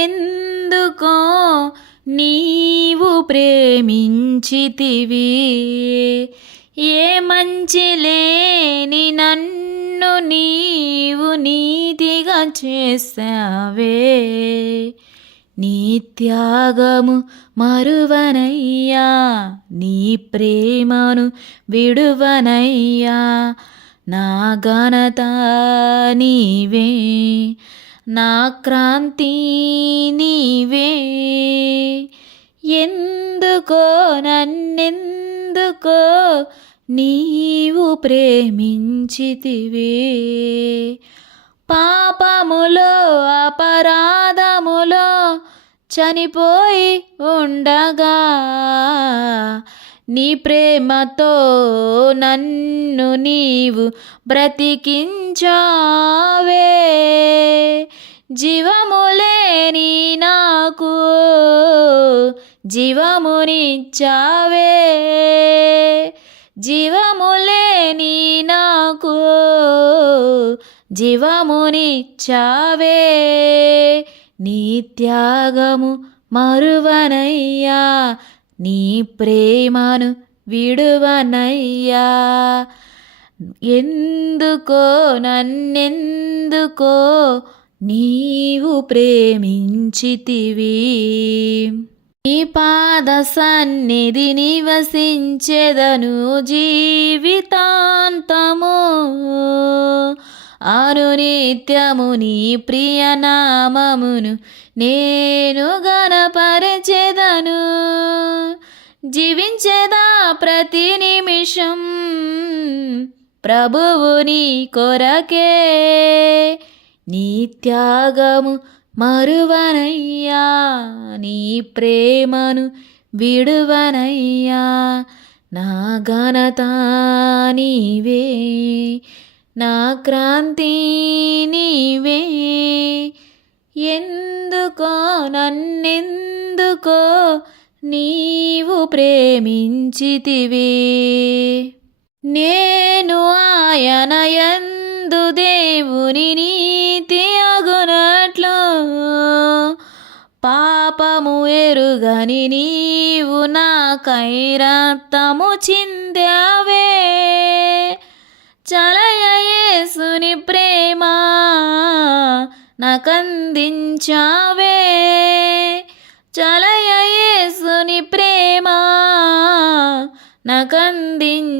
నన్నెందుకో నీవు ప్రేమించితివి? ఏ మంచి లేని నన్ను నీవు నీతిగా చేసావే నీ త్యాగము మరువనయ్యా నీ ప్రేమను విడువనయ్యా నా ఘనత నీవే. నా క్రాంతి నీవే. ఎందుకో నన్నెందుకో నీవు ప్రేమించితివే. పాపములో అపరాధములో చనిపోయి ఉండగా నీ ప్రేమతో నన్ను నీవు బ్రతికించావే. జీవములేని నాకు జీవమునిచ్చావే జీవములేని నాకు జీవమునిచ్చావే నీ త్యాగము మరువనయ్యా నీ ప్రేమను విడువనయ్యా. ఎందుకో నన్నెందుకో నీవు ప్రేమించితివి. నీ పాద సన్నిధి నివసించెదను జీవితాంతము. అనునిత్యము నీ ప్రియ నామమును నేను గణపరచెదను. జీవించేదా ప్రతి నిమిషం. ప్రభువుని కొరకే. నీ త్యాగము మరువనయ్యా నీ ప్రేమను విడువనయ్యా నా ఘనత నీవే నా క్రాంతి నీవే. ఎందుకో నన్నెందుకో నీవు ప్రేమించితివి. నేను ఆయన యందు దేవుని నీ పాపము ఎరుగని నీవు నా కైరత్తము చిందావే. చలయేసుని ప్రేమ నాకందించావే. చలయేసుని ప్రేమ నాకందించావే.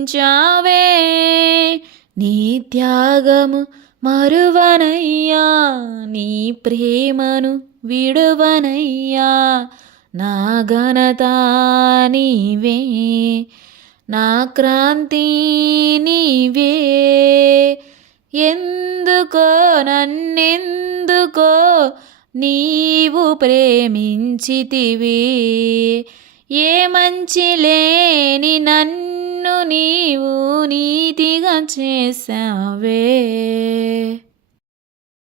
నీ త్యాగము మరువనయ్యా నీ ప్రేమను విడువనయ్యా నా ఘనత నీవే నా క్రాంతి నీవే. ఎందుకో నన్నెందుకో నీవు ప్రేమించితివి. ఏ మంచి లేని నన్ను నీవు నీతిగా చేసావే